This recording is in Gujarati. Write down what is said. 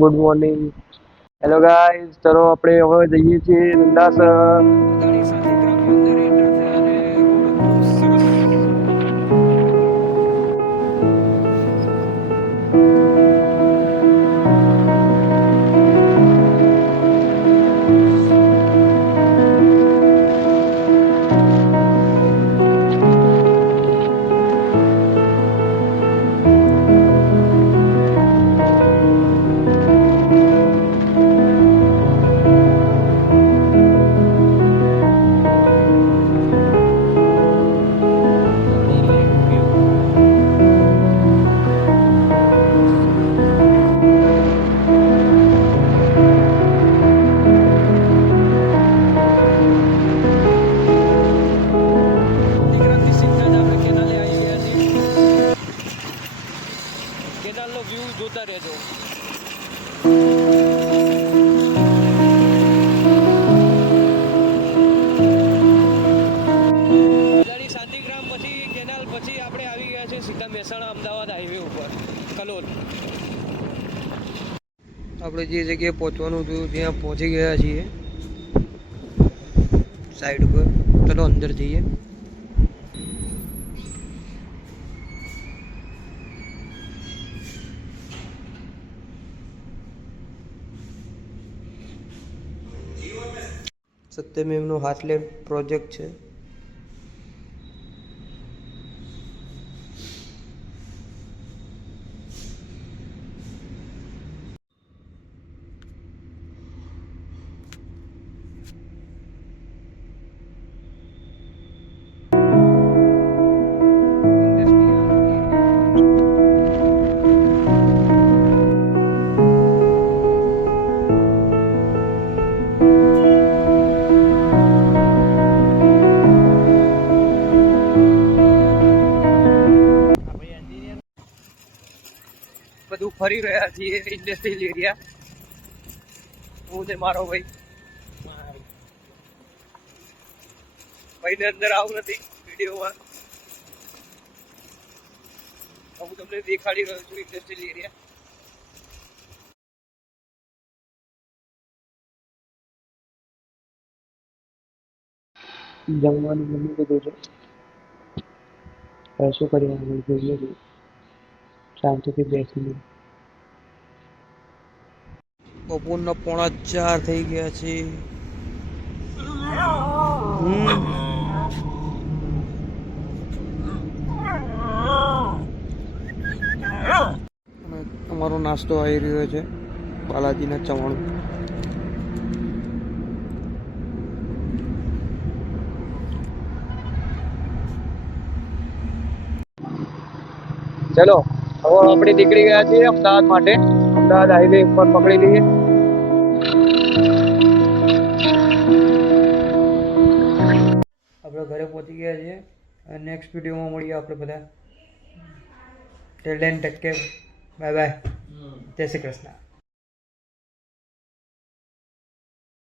Good morning. હેલો ગાઈઝ, ચલો આપણે હવે જઈએ છીએ નંદાસ. કેનાલનો વ્યૂ જોતા રહેજો. શાંતિગ્રામ પછી કેનાલ પછી આપણે આવી ગયા છે સીધા મહેસાણા અમદાવાદ હાઈવે ઉપર કલોલ. આપણે જે જગ્યાએ પહોંચવાનું હતું ત્યાં પહોંચી ગયા છીએ. સાઈડ ઉપર ચલો અંદર જઈએ. સત્યમેવનો હાથલેટ પ્રોજેક્ટ છે. બધું ફરી રહ્યા છીએ ઇન્ડસ્ટ્રીયલ એરિયા. હું ને મારો ભાઈને અંદર આવું નથી વિડીયોમાં. હું તમને દેખાડી રહ્યો છું ઇન્ડસ્ટ્રીયલ એરિયા. જમવાનું જમી લીધું છે. હવે શું કરીએ આગળ જોઈએ છીએ. શાંતિથી બેસીને બપોરના 3:45 થઈ ગયા છે. અમારો નાસ્તો આવી રહ્યો છે બાલાજીના ચવાણું. ચલો હવે આપણે નીકળી ગયા છીએ અમદાવાદ માટે. અમદાવાદ હાઈવે ઉપર પકડી લઈએ. આપણે ઘરે પહોંચી ગયા છીએ. નેક્સ્ટ વિડીયોમાં મળીએ આપણે બધા. Till then take care. Bye bye. જય શ્રી કૃષ્ણ.